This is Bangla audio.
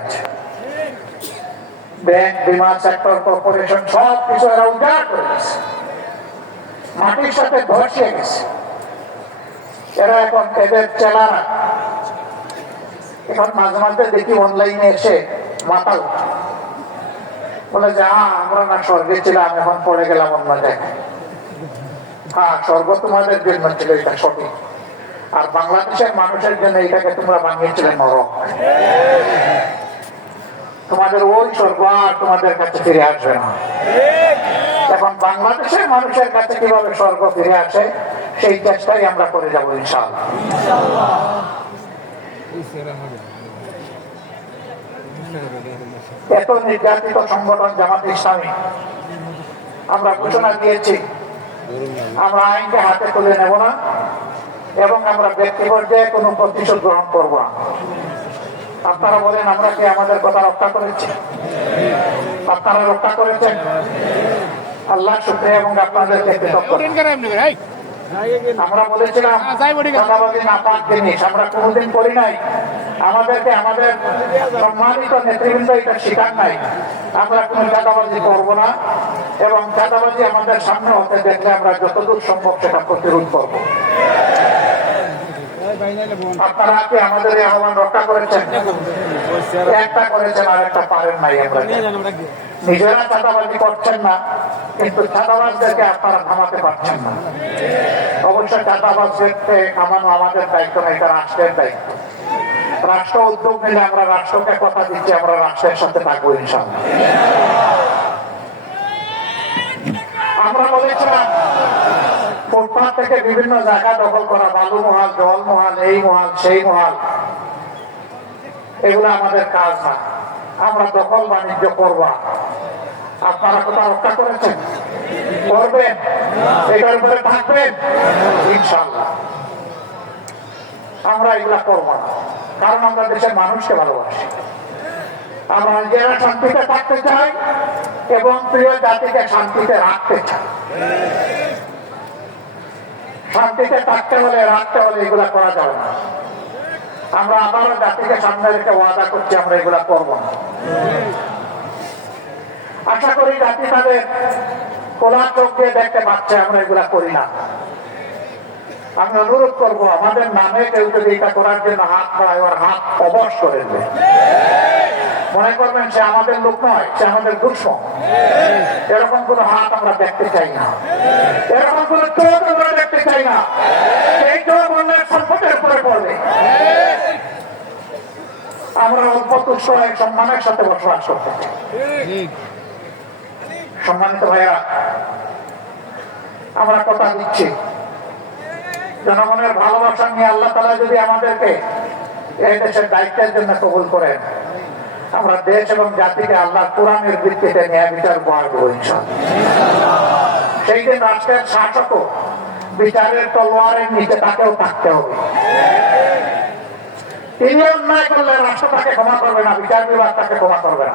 আছে ব্যাংক বিমা সেক্টর কর্পোরেশন সব কিছু এরা উজাড় করে দিয়েছে। মাটির সাথে ধসিয়ে গেছে। এরা এখন এদের চেলারা। এখন মাঝে মাঝে দেখি অনলাইনে এসে উঠে বলে যে আমরা না স্বর্গে ছিলাম, এখন পড়ে গেলাম অন্য জায়গায়। হ্যাঁ স্বর্গ তোমাদের জন্য ছিল, এটা সঠিক। আর বাংলাদেশের মানুষের জন্য এটাকে তোমরা বানিয়েছিলে নরক তোমাদের ওই স্বর্গ তোমাদের কাছে ফিরে আসবে না। এখন বাংলাদেশের মানুষের কাছে কীভাবে স্বর্গ ফিরে আসে, সেই চেষ্টাই আমরা করে যাব ইনশাআল্লাহ। এত নির্যাতিত সংগঠন জামাত ইসলামী, আমরা ঘোষণা দিয়েছি, আমরা আইনকে হাতে তুলে নেব না, এবং আমরা ব্যক্তি পর্যায়ে কোনো প্রতিশোধ গ্রহণ করব না। আপনারা বলেন আমরা কি আমাদের কথা রক্ষা করেছি? আপনারা রক্ষা করেছেন? আল্লাহ শুক্রিয়া এবং আপনাদেরকে আমরা বলেছিলাম জিনিস আমরা কোনোদিন করি নাই। আমাদেরকে আমাদের সম্মানিত নেতৃবৃন্দ এটা শিকার নাই। আমরা কোনো চাঁদাবাজি করব না এবং চাঁদাবাজি আমাদের সামনে হতে দেখলে আমরা যতদূর সম্ভব সেটা প্রতিরোধ করব। আপনারা কি আমাদের এই আহ্বান রক্ষা করেছেন? একটা করেছেন আর একটা পারেন নাই আমরা। নিজেরা চাঁদাবাজি করছেন না কিন্তু চাঁদাবাজদেরকে আপনারা থামাতে পারছেন না। অবশ্যই চাঁদাবাজদেরকে থামানো আমাদের দায়িত্ব না এটা রাষ্ট্রের দায়িত্ব। রাষ্ট্র উদ্যোগ নিলে আমরা রাষ্ট্রকে কথা দিচ্ছি আমরা রাষ্ট্রের সাথে থাকব ইনশাল্লাহ আমরা বলেছিলাম থেকে বিভিন্ন জায়গা দখল করা, বালু মহাল, জল মহাল, এই মহাল, সেই মহাল, এগুলো আমাদের কাজ না। আমরা দখল বাণিজ্য করবা। আপনারা কোথাও রক্ষা করেছেন? করবেন? এটার উপরে থাকবেন? ইনশাল্লাহ আমরা এগুলা করব না, কারণ আমরা দেশের মানুষকে ভালোবাসি। আমরা নিজেরা শান্তিতে থাকতে চাই এবং প্রিয় জাতিকে শান্তিতে রাখতে চাই। শান্তিতে থাকতে হলে রাখতে হলে এগুলা করা যাবে না। আমরা আবারও জাতিকে সামনে রেখে ওয়াদা করছি, আমরা এগুলা না। আশা করি জাতি তাদের চোখ দিয়ে দেখতে পাচ্ছে, আমরা এগুলা করি না। আমি অনুরোধ আমাদের নামে কেউ যদি এটা করার জন্য হাত ওর হাত মনে করবেন সে আমাদের লোক নয়, সে আমাদের দুশ্মন এরকম কোন হাত আমরা দেখতে চাই না। এরকম কোন আমরা কথা দিচ্ছি। জনগণের ভালোবাসা নিয়ে আল্লাহ তালা যদি আমাদেরকে এই দেশের দায়িত্বের জন্য কবুল করেন, আমরা দেশ এবং জাতিকে আল্লাহ কোরআনের ভিত্তিতে ন্যায় বিচার উপহার সেই দিন রাষ্ট্রের শাসকও বিচারের তলোয়ারের নিচে তাকেও থাকতে হবে। তিনি অন্যায় করলে রাষ্ট্র তাকে ক্ষমা করবে না, বিচার বিভাগ তাকে ক্ষমা করবে না।